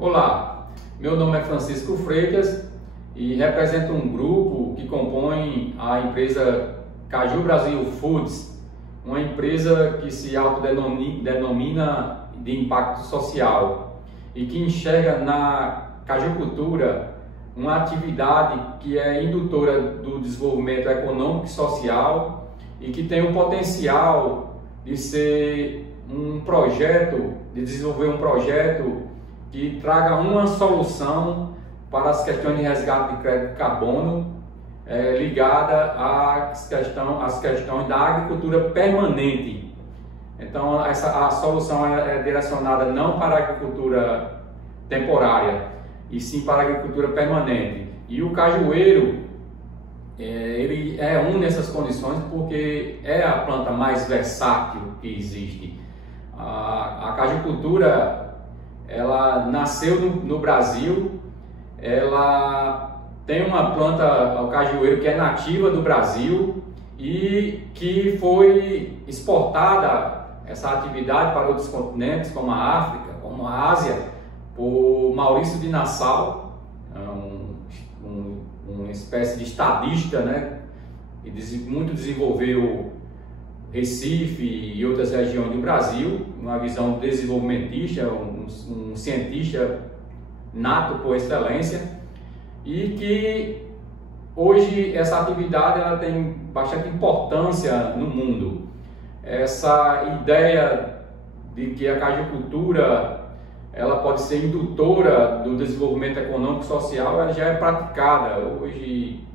Olá, meu nome é Francisco Freitas e represento um grupo que compõe a empresa Caju Brasil Foods, uma empresa que se autodenomina de impacto social e que enxerga na cajucultura uma atividade que é indutora do desenvolvimento econômico e social e que tem o potencial de ser um projeto, de desenvolver um projeto que traga uma solução para as questões de resgate de crédito de carbono ligada às questões da agricultura permanente. Então, a solução é direcionada não para a agricultura temporária, e sim para a agricultura permanente. E o cajueiro, ele é um nessas condições porque é a planta mais versátil que existe. A cajucultura, ela nasceu no Brasil, ela tem uma planta, o cajueiro, que é nativa do Brasil e que foi exportada, essa atividade, para outros continentes, como a África, como a Ásia, por Maurício de Nassau, uma espécie de estadista, né? E muito desenvolveu Recife e outras regiões do Brasil, uma visão desenvolvimentista, um cientista nato por excelência, e que hoje essa atividade ela tem bastante importância no mundo. Essa ideia de que a cajucultura ela pode ser indutora do desenvolvimento econômico e social, ela já é praticada. Hoje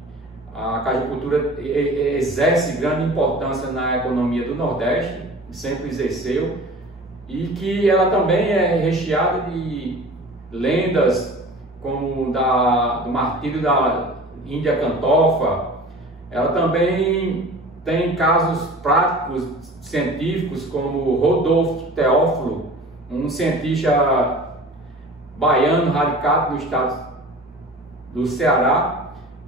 a cajucultura exerce grande importância na economia do Nordeste, sempre exerceu, e que ela também é recheada de lendas como do martírio da Índia Cantofa. Ela também tem casos práticos científicos como Rodolfo Teófilo, um cientista baiano radicado no estado do Ceará,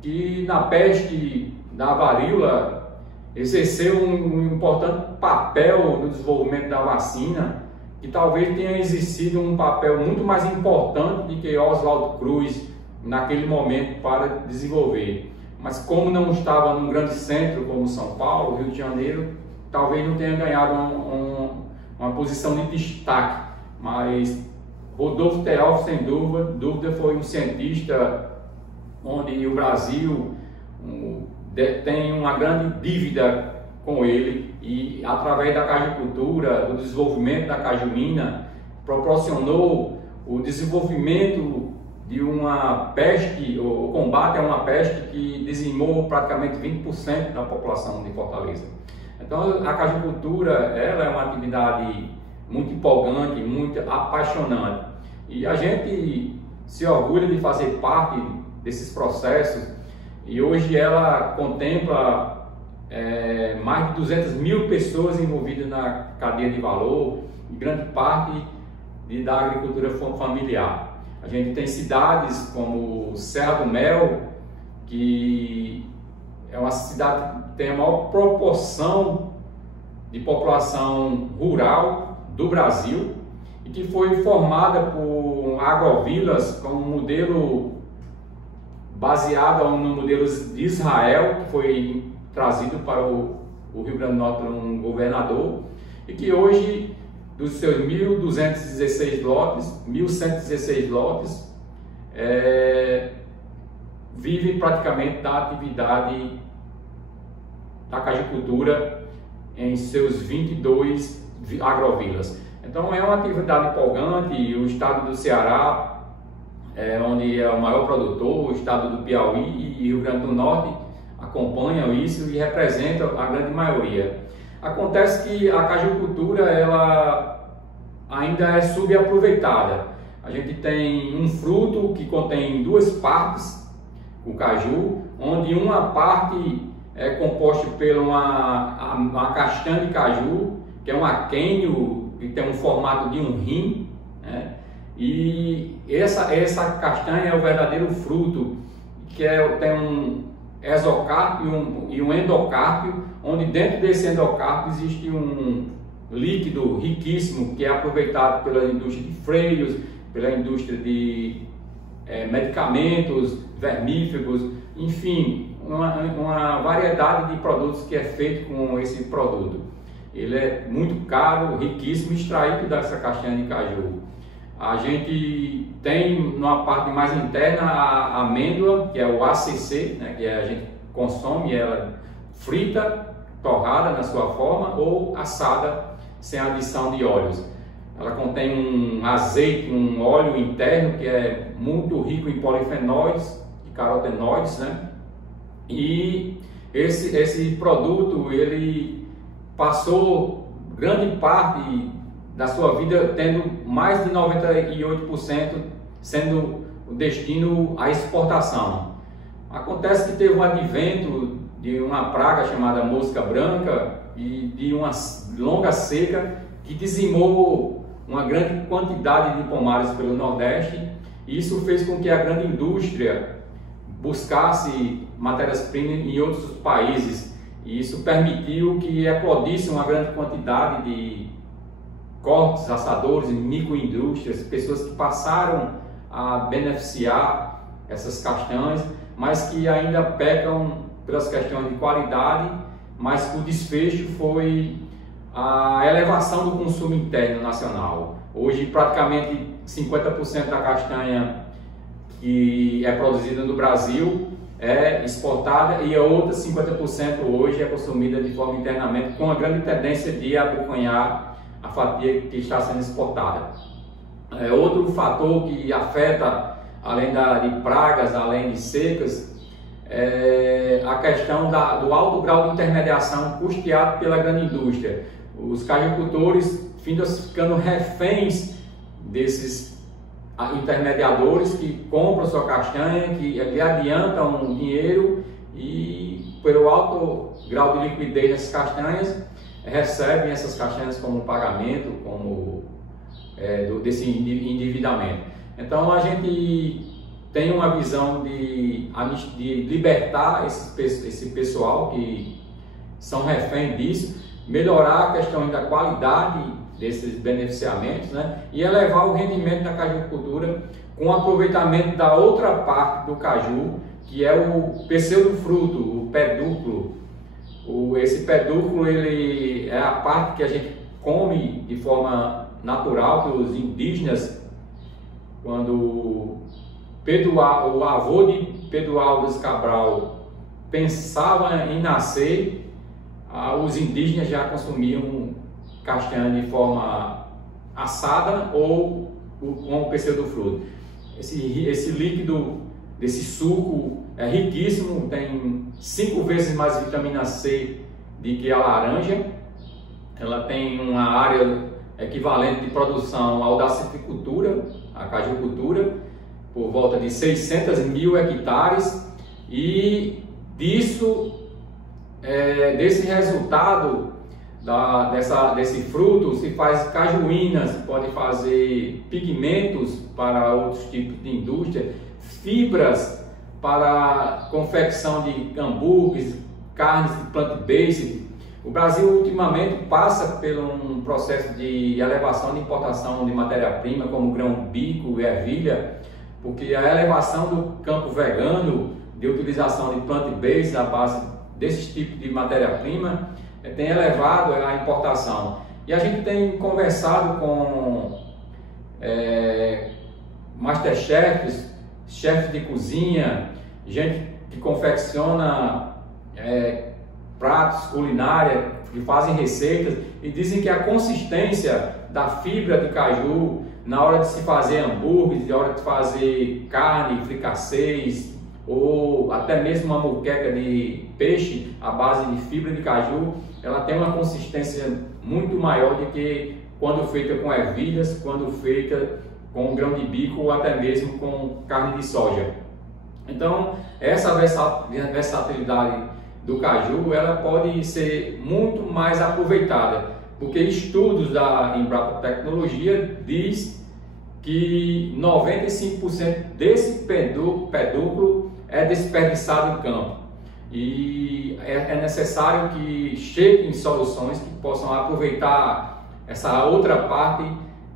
que na peste da varíola exerceu um importante papel no desenvolvimento da vacina, que talvez tenha exercido um papel muito mais importante do que Oswaldo Cruz naquele momento para desenvolver. Mas como não estava num grande centro como São Paulo, Rio de Janeiro, talvez não tenha ganhado uma posição de destaque. Mas Rodolfo Teófilo, sem dúvida, foi um cientista onde o Brasil tem uma grande dívida com ele, e através da cajucultura, do desenvolvimento da cajumina, proporcionou o desenvolvimento de uma peste, o combate a uma peste que dizimou praticamente 20% da população de Fortaleza. Então a cajucultura ela é uma atividade muito empolgante, muito apaixonante, e a gente se orgulha de fazer parte desses processos, e hoje ela contempla mais de 200 mil pessoas envolvidas na cadeia de valor, e grande parte da agricultura familiar. A gente tem cidades como Serra do Mel, que é uma cidade que tem a maior proporção de população rural do Brasil e que foi formada por agrovilas com um modelo baseado no modelo de Israel, que foi trazido para o Rio Grande do Norte por um governador, e que hoje, dos seus 1.116 lotes, vivem praticamente da atividade da cajucultura em seus 22 agrovilas. Então é uma atividade empolgante. O estado do Ceará, onde é o maior produtor, o estado do Piauí e Rio Grande do Norte acompanham isso e representam a grande maioria. Acontece que a cajucultura ela ainda é subaproveitada. A gente tem um fruto que contém duas partes, o caju, onde uma parte é composta por uma castanha de caju, que é um aquênio, que tem um formato de um rim, né? E essa castanha é o verdadeiro fruto, que tem um exocárpio e um endocárpio, onde dentro desse endocárpio existe um líquido riquíssimo que é aproveitado pela indústria de freios, pela indústria de medicamentos, vermífugos, enfim, uma variedade de produtos que é feito com esse produto. Ele é muito caro, riquíssimo, extraído dessa castanha de caju. A gente tem, numa parte mais interna, a amêndoa, que é o ACC, né, que a gente consome ela frita, torrada na sua forma ou assada sem adição de óleos. Ela contém um azeite, um óleo interno que é muito rico em polifenóis e carotenoides, né? E esse produto, ele passou grande parte da sua vida tendo mais de 98% sendo o destino à exportação. Acontece que teve um advento de uma praga chamada mosca branca e de uma longa seca que dizimou uma grande quantidade de pomares pelo Nordeste, e isso fez com que a grande indústria buscasse matérias-primas em outros países, e isso permitiu que eclodisse uma grande quantidade de cortes, assadores, microindústrias, pessoas que passaram a beneficiar essas castanhas, mas que ainda pecam pelas questões de qualidade, mas o desfecho foi a elevação do consumo interno nacional. Hoje praticamente 50% da castanha que é produzida no Brasil é exportada e a outra 50% hoje é consumida de forma internamente, com a grande tendência de abocanhar a fatia que está sendo exportada. Outro fator que afeta, além de pragas, além de secas, é a questão do alto grau de intermediação custeado pela grande indústria. Os cajucultores ficando reféns desses intermediadores que compram sua castanha, que lhe adiantam dinheiro e, pelo alto grau de liquidez dessas castanhas, recebem essas castanhas como pagamento, desse endividamento. Então a gente tem uma visão de libertar esse pessoal que são refém disso, melhorar a questão da qualidade desses beneficiamentos, né, e elevar o rendimento da cajucultura com o aproveitamento da outra parte do caju, que é o pseudofruto, o pedúnculo. Esse pedúnculo, ele é a parte que a gente come de forma natural, que os indígenas, quando o avô de Pedro Álvares Cabral pensava em nascer, os indígenas já consumiam castanha de forma assada ou com o pseudofruto. Esse líquido desse suco é riquíssimo, tem 5 vezes mais vitamina C do que a laranja. Ela tem uma área equivalente de produção ao da citricultura, a cajucultura, por volta de 600 mil hectares, e desse resultado desse fruto se faz cajuínas, pode fazer pigmentos para outros tipos de indústria, fibras para confecção de hambúrgueres, carnes de plant-based. O Brasil ultimamente passa por um processo de elevação de importação de matéria-prima como grão-bico e ervilha, porque a elevação do campo vegano, de utilização de plant-based à base desse tipo de matéria-prima, tem elevado a importação. E a gente tem conversado com masterchefs, chefes de cozinha, gente que confecciona pratos, culinária, que fazem receitas, e dizem que a consistência da fibra de caju na hora de se fazer hambúrgueres, na hora de fazer carne, fricassês, ou até mesmo uma moqueca de peixe à base de fibra de caju, ela tem uma consistência muito maior do que quando feita com ervilhas, quando feita com grão de bico ou até mesmo com carne de soja. Então, essa versatilidade do caju, ela pode ser muito mais aproveitada, porque estudos da Embrapa Tecnologia diz que 95% desse pedúnculo é desperdiçado em campo, e é necessário que cheguem soluções que possam aproveitar essa outra parte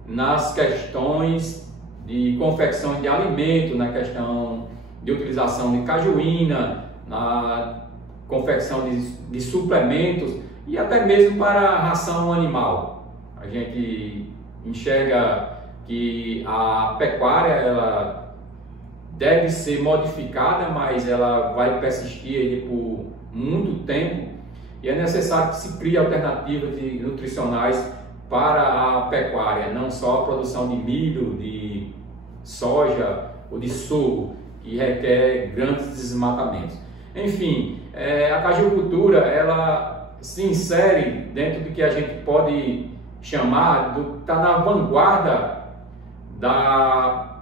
nas questões de confecção de alimento, na questão de utilização de cajuína, na confecção de suplementos e até mesmo para a ração animal. A gente enxerga que a pecuária ela deve ser modificada, mas ela vai persistir por muito tempo e é necessário que se crie alternativas nutricionais para a pecuária, não só a produção de milho, de soja ou de sorgo, que requer grandes desmatamentos. Enfim, a cajucultura ela se insere dentro do que a gente pode chamar, está na vanguarda da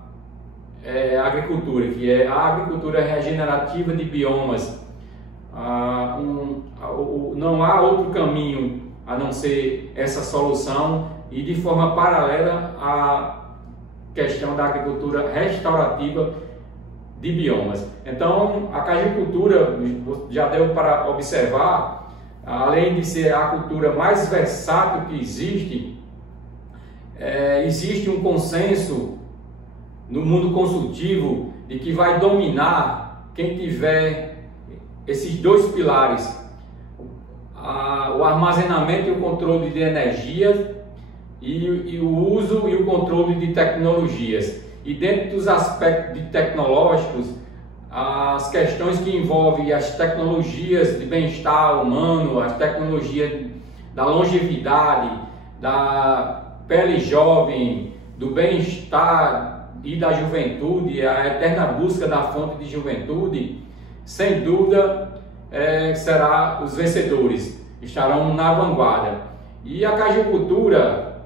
agricultura, que é a agricultura regenerativa de biomas. Não há outro caminho a não ser essa solução e de forma paralela a questão da agricultura restaurativa de biomas. Então, a cajucultura, já deu para observar, além de ser a cultura mais versátil que existe, existe um consenso no mundo consultivo de que vai dominar quem tiver esses dois pilares, o armazenamento e o controle de energia e o uso e o controle de tecnologias. E dentro dos aspectos tecnológicos, as questões que envolvem as tecnologias de bem-estar humano, as tecnologias da longevidade, da pele jovem, do bem-estar e da juventude, a eterna busca da fonte de juventude, sem dúvida será os vencedores, estarão na vanguarda. E a cajucultura,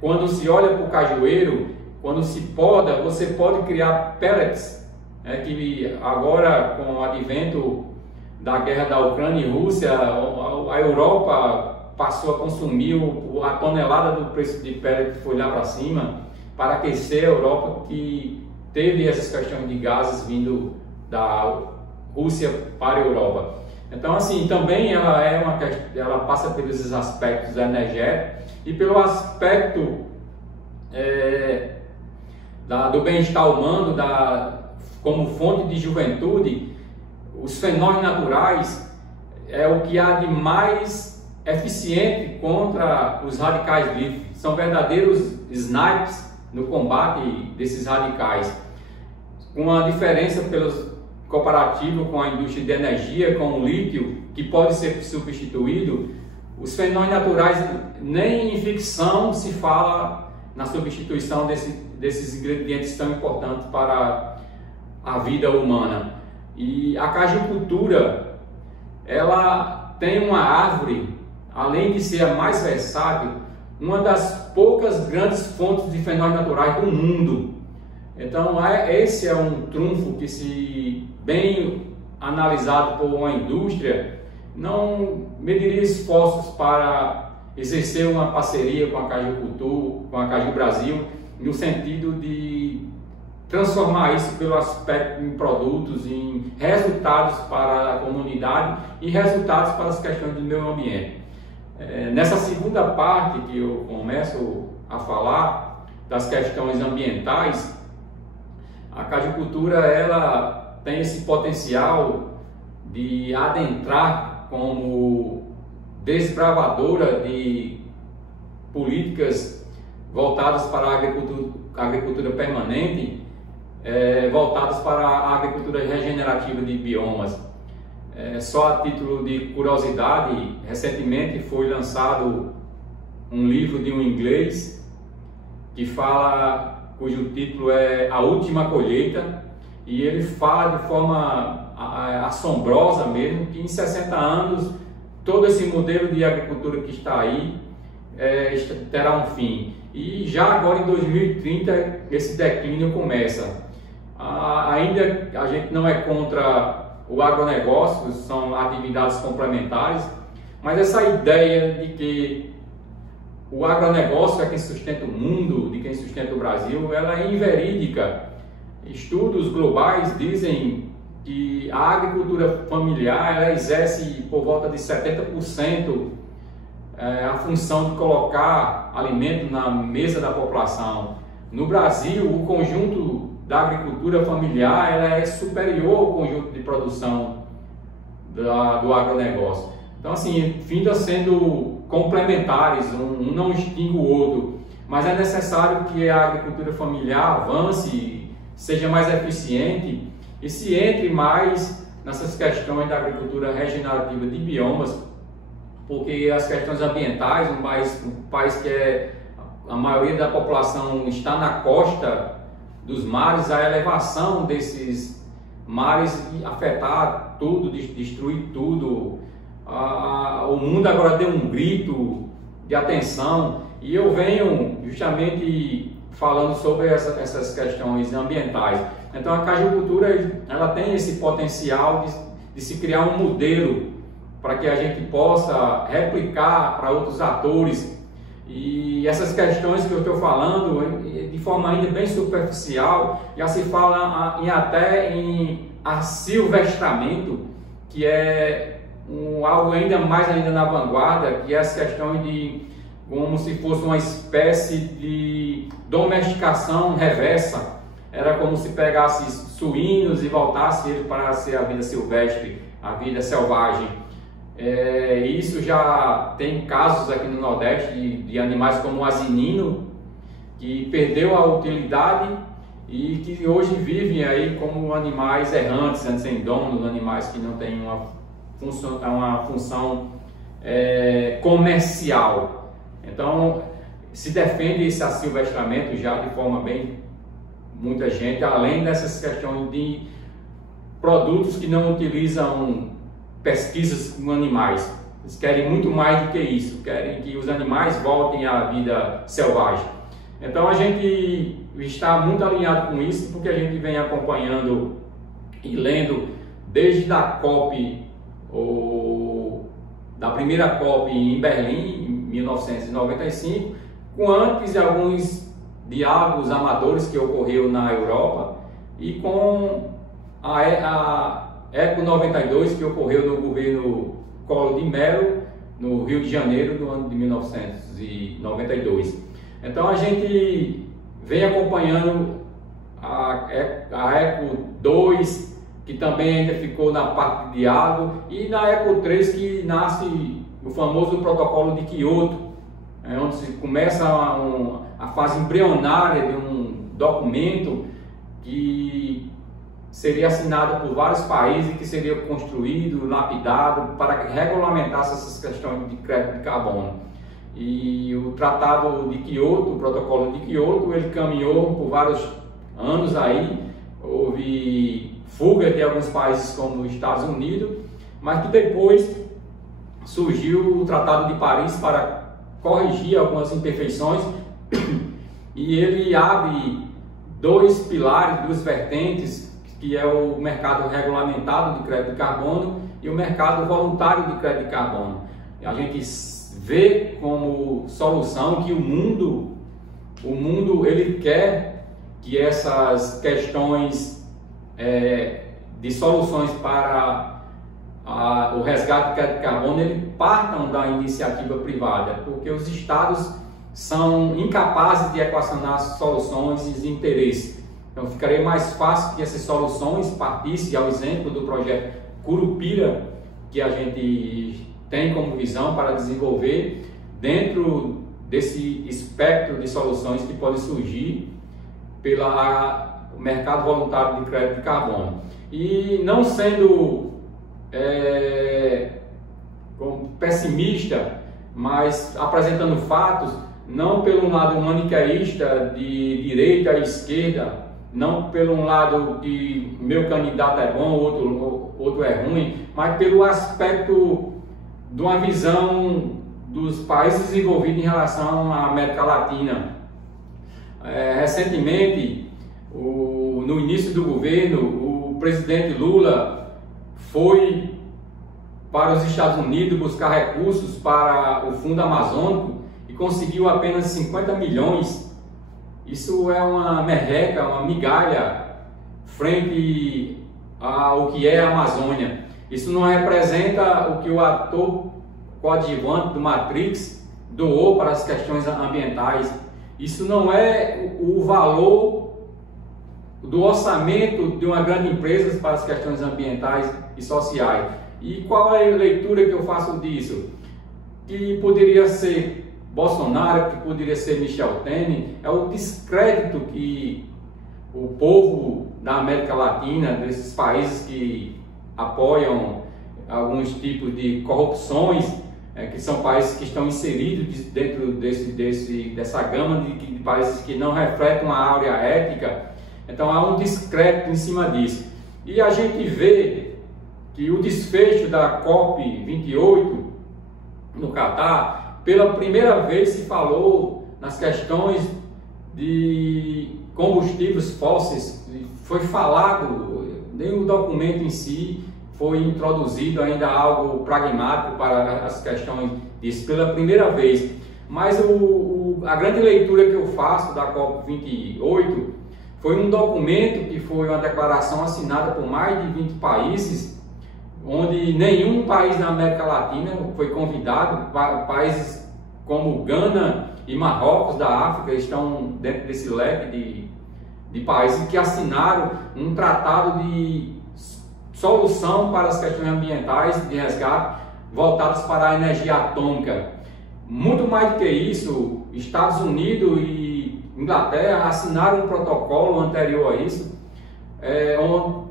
quando se olha para o cajueiro, quando se poda, você pode criar pellets, que agora com o advento da guerra da Ucrânia e Rússia, a Europa passou a consumir a tonelada do preço de pellet que foi lá para cima, para aquecer a Europa, que teve essas questões de gases vindo da Rússia para a Europa. Então, assim, também ela passa pelos aspectos energéticos e pelo aspecto do bem-estar humano, como fonte de juventude. Os fenómenos naturais é o que há de mais eficiente contra os radicais livres. São verdadeiros snipers no combate desses radicais, com a diferença comparativo com a indústria de energia, com o lítio, que pode ser substituído. Os fenômenos naturais, nem em ficção se fala na substituição desses ingredientes tão importantes para a vida humana. E a cajucultura, ela tem uma árvore, além de ser a mais versátil, uma das poucas grandes fontes de fenômenos naturais do mundo. Então, esse é um trunfo que, se bem analisado por uma indústria, não mediria esforços para exercer uma parceria com a Cajucultura, com a Caju Brasil, no sentido de transformar isso pelo aspecto em produtos, em resultados para a comunidade e resultados para as questões do meio ambiente. Nessa segunda parte que eu começo a falar das questões ambientais, a cajucultura ela tem esse potencial de adentrar como desbravadora de políticas voltadas para a agricultura permanente, voltadas para a agricultura regenerativa de biomas. Só a título de curiosidade, recentemente foi lançado um livro de um inglês que fala, cujo título é A Última Colheita, e ele fala de forma assombrosa mesmo que em 60 anos todo esse modelo de agricultura que está aí terá um fim. E já agora em 2030 esse declínio começa. Ainda a gente não é contra o agronegócio, são atividades complementares, mas essa ideia de que o agronegócio é quem sustenta o mundo, de quem sustenta o Brasil, ela é inverídica. Estudos globais dizem que a agricultura familiar ela exerce por volta de 70% a função de colocar alimento na mesa da população. No Brasil, o conjunto da agricultura familiar ela é superior ao conjunto de produção do agronegócio. Então, assim, finda sendo complementares, um não extingue o outro, mas é necessário que a agricultura familiar avance, seja mais eficiente e se entre mais nessas questões da agricultura regenerativa de biomas, porque as questões ambientais, um país que a maioria da população está na costa dos mares, a elevação desses mares afetar tudo, destruir tudo. O mundo agora deu um grito de atenção e eu venho justamente falando sobre essas questões ambientais. Então a cajucultura ela tem esse potencial de se criar um modelo para que a gente possa replicar para outros atores. E essas questões que eu estou falando, de forma ainda bem superficial, já se fala até em assilvestramento, que é algo ainda mais na vanguarda, que é as questões de como se fosse uma espécie de domesticação reversa. Era como se pegasse suínos e voltasse ele para ser a vida silvestre, a vida selvagem. Isso já tem casos aqui no Nordeste de animais como o asinino, que perdeu a utilidade e que hoje vivem aí como animais errantes, sem dono, animais que não têm uma função comercial. Então se defende esse assilvestramento já de forma muita gente, além dessas questões de produtos que não utilizam pesquisas com animais. Eles querem muito mais do que isso, querem que os animais voltem à vida selvagem. Então a gente está muito alinhado com isso, porque a gente vem acompanhando e lendo desde a COP, da primeira COP em Berlim, em 1995, com antes de alguns diálogos amadores que ocorreu na Europa e com a Eco 92 que ocorreu no governo Collor de Mello, no Rio de Janeiro, no ano de 1992. Então a gente vem acompanhando a Eco 2, que também ainda ficou na parte de diálogo, e na Eco 3 que nasce o famoso protocolo de Kyoto, onde se começa a fase embrionária de um documento que seria assinado por vários países, que seria construído, lapidado, para regulamentar essas questões de crédito de carbono. E o Tratado de Kyoto, o Protocolo de Kyoto, ele caminhou por vários anos aí, houve fuga de alguns países como os Estados Unidos, mas que depois surgiu o Tratado de Paris para corrigir algumas imperfeições e ele abre dois pilares, duas vertentes, que é o mercado regulamentado de crédito de carbono e o mercado voluntário de crédito de carbono. A gente vê como solução que o mundo ele quer que essas questões de soluções para o resgate de crédito de carbono ele partam da iniciativa privada, porque os estados são incapazes de equacionar soluções e interesses. Então ficaria mais fácil que essas soluções partissem ao exemplo do projeto Curupira, que a gente tem como visão para desenvolver dentro desse espectro de soluções que pode surgir pelo mercado voluntário de crédito de carbono. E não sendo pessimista, mas apresentando fatos, não pelo lado maniqueísta de direita e esquerda, não pelo lado que meu candidato é bom, outro é ruim, mas pelo aspecto de uma visão dos países desenvolvidos em relação à América Latina. Recentemente, no início do governo, o presidente Lula foi para os Estados Unidos buscar recursos para o Fundo Amazônico e conseguiu apenas 50 milhões. Isso é uma merreca, uma migalha frente ao que é a Amazônia. Isso não representa o que o ator coadjuvante do Matrix doou para as questões ambientais. Isso não é o valor do orçamento de uma grande empresa para as questões ambientais e sociais. E qual é a leitura que eu faço disso? Que poderia ser Bolsonaro, que poderia ser Michel Temer, é o descrédito que o povo da América Latina, desses países que apoiam alguns tipos de corrupções, que são países que estão inseridos dentro dessa gama de países que não refletem uma áurea ética. Então há um descrédito em cima disso. E a gente vê que o desfecho da COP28 no Catar, pela primeira vez se falou nas questões de combustíveis fósseis, foi falado, nem o documento em si foi introduzido ainda algo pragmático para as questões disso, pela primeira vez. Mas a grande leitura que eu faço da COP28 foi um documento que foi uma declaração assinada por mais de 20 países, onde nenhum país na América Latina foi convidado. Países como Gana e Marrocos da África estão dentro desse leque de países que assinaram um tratado de solução para as questões ambientais de resgate voltados para a energia atômica. Muito mais do que isso, Estados Unidos e Inglaterra assinaram um protocolo anterior a isso,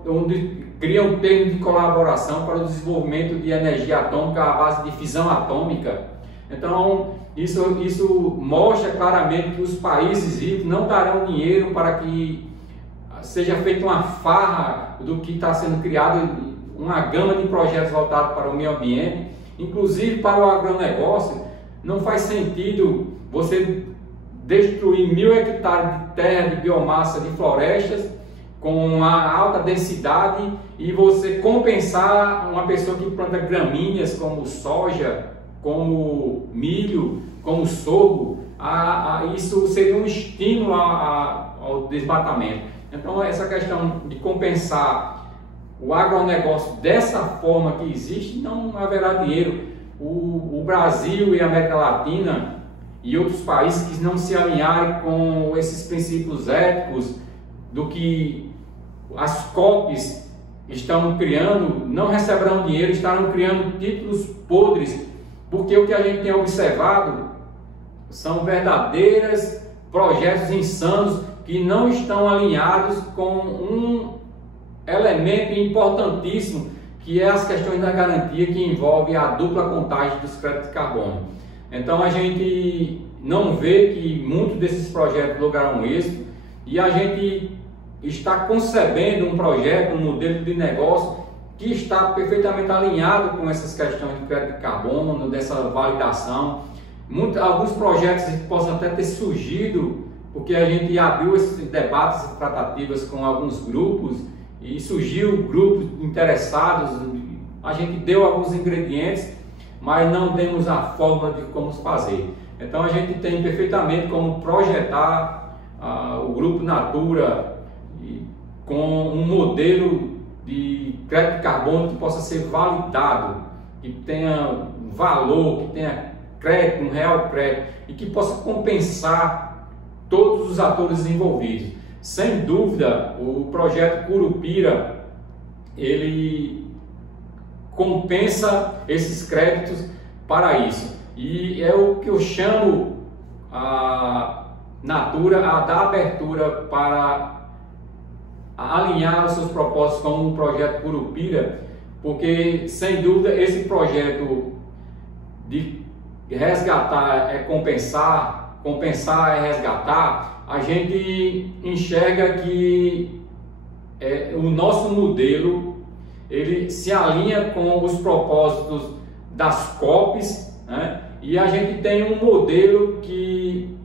onde criam um termo de colaboração para o desenvolvimento de energia atômica à base de fisão atômica. Então, isso mostra claramente que os países ricos não darão dinheiro para que seja feita uma farra do que está sendo criado, uma gama de projetos voltados para o meio ambiente, inclusive para o agronegócio. Não faz sentido você destruir 1000 hectares de terra de biomassa de florestas com uma alta densidade e você compensar uma pessoa que planta gramíneas como soja, como milho, como sorgo. Isso seria um estímulo ao desmatamento. Então, essa questão de compensar o agronegócio dessa forma que existe, não haverá dinheiro. O Brasil e a América Latina e outros países que não se alinharem com esses princípios éticos do que as COPs estão criando, não receberão dinheiro, estarão criando títulos podres, porque o que a gente tem observado são verdadeiros projetos insanos que não estão alinhados com um elemento importantíssimo, que é as questões da garantia, que envolve a dupla contagem dos créditos de carbono. Então a gente não vê que muitos desses projetos lograram êxito e a gente está concebendo um projeto, um modelo de negócio que está perfeitamente alinhado com essas questões de crédito de carbono, dessa validação. Alguns projetos possam até ter surgido porque a gente abriu esses debates e tratativas com alguns grupos e surgiu grupos interessados. A gente deu alguns ingredientes, mas não demos a forma de como fazer. Então a gente tem perfeitamente como projetar o Grupo Natura com um modelo de crédito de carbono que possa ser validado, que tenha valor, que tenha crédito, um real crédito, e que possa compensar todos os atores envolvidos. Sem dúvida, o projeto Curupira, ele compensa esses créditos para isso. E é o que eu chamo a Natura a dar abertura para alinhar os seus propósitos com o projeto Curupira, porque sem dúvida esse projeto de resgatar é compensar, compensar é resgatar, a gente enxerga que o nosso modelo ele se alinha com os propósitos das COPs, né? E a gente tem um modelo que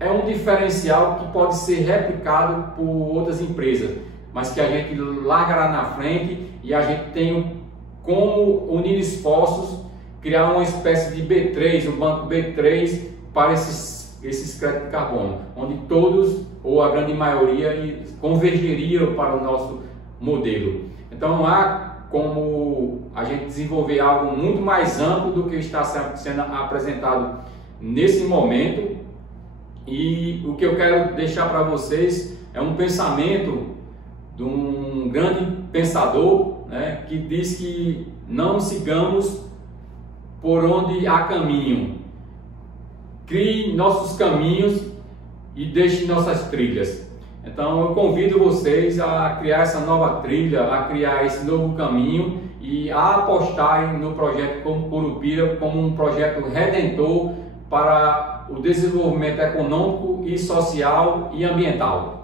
é um diferencial que pode ser replicado por outras empresas, mas que a gente largará na frente e a gente tem como unir esforços, criar uma espécie de B3, um banco B3 para esses créditos de carbono, onde todos, ou a grande maioria, convergeriam para o nosso modelo. Então há como a gente desenvolver algo muito mais amplo do que está sendo apresentado nesse momento, E o que eu quero deixar para vocês é um pensamento de um grande pensador, né, que diz que não sigamos por onde há caminho, crie nossos caminhos e deixe nossas trilhas. Então eu convido vocês a criar essa nova trilha, a criar esse novo caminho e a apostarem no projeto Curupira como um projeto redentor para o desenvolvimento econômico e social e ambiental.